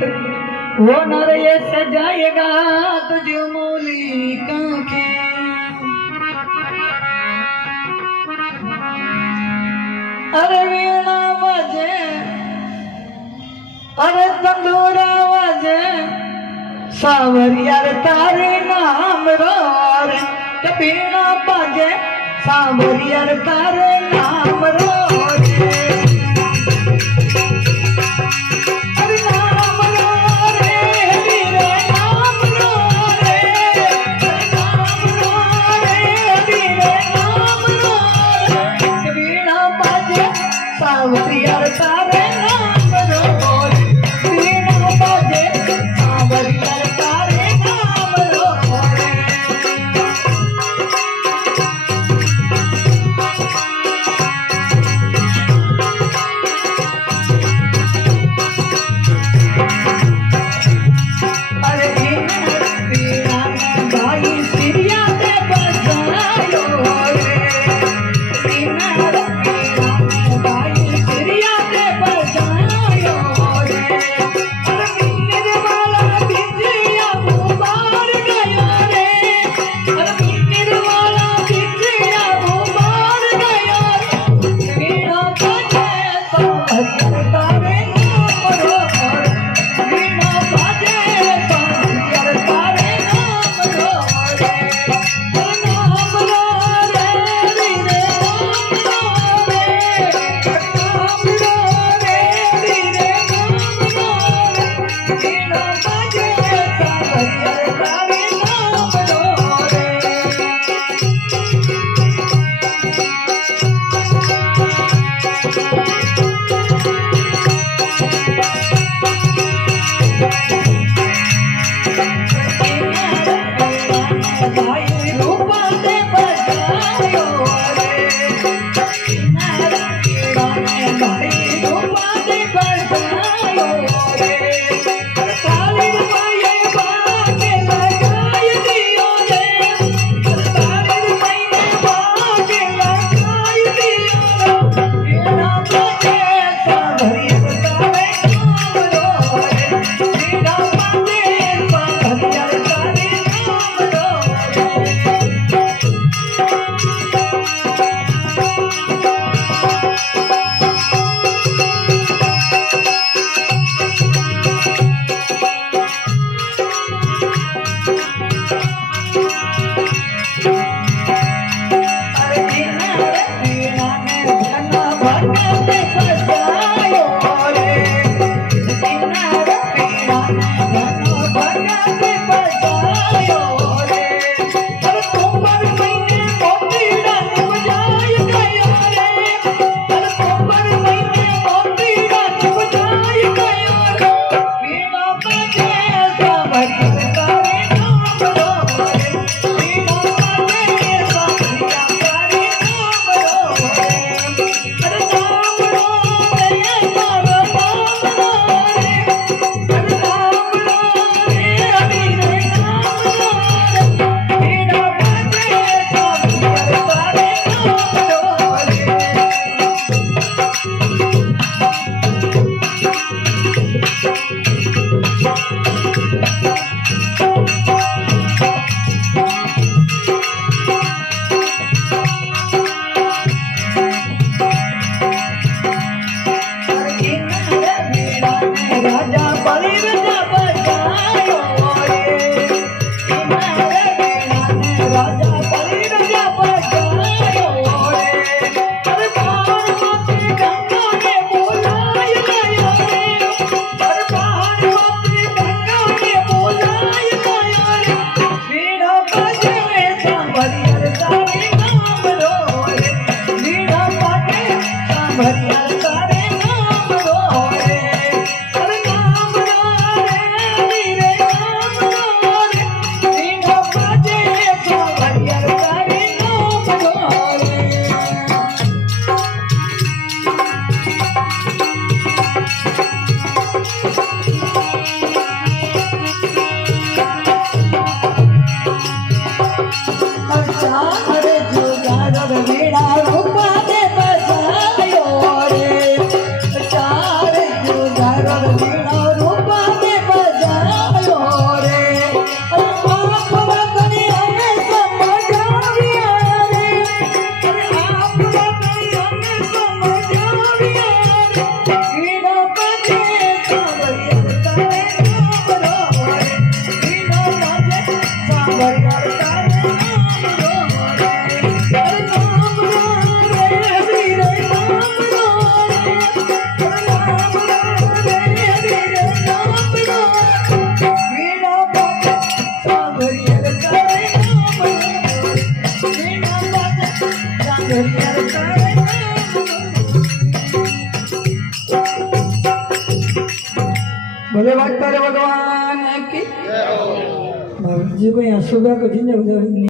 वो नर ये सजाएगा तुझे मौली के। अरे वीणा बजे, अरे तंदूरा बजे, सावरिया रे तारे नाम रो रे। के वीणा बजे, सावरिया रे तारे नाम रो रे। वीणा बाजे सांवरिया तारे नाम रो रे वीणा बाजे सांवरिया तारे नाम रो रे नाम रो रे वीरे नाम रो रे नाम रो रे वीरे नाम रो वीणा बाजे सांवरिया तारे नाम रो वीणा बाजे सांवरिया तारे नाम भले भक्त भगवान की जी कोई असुगा को जिंदगी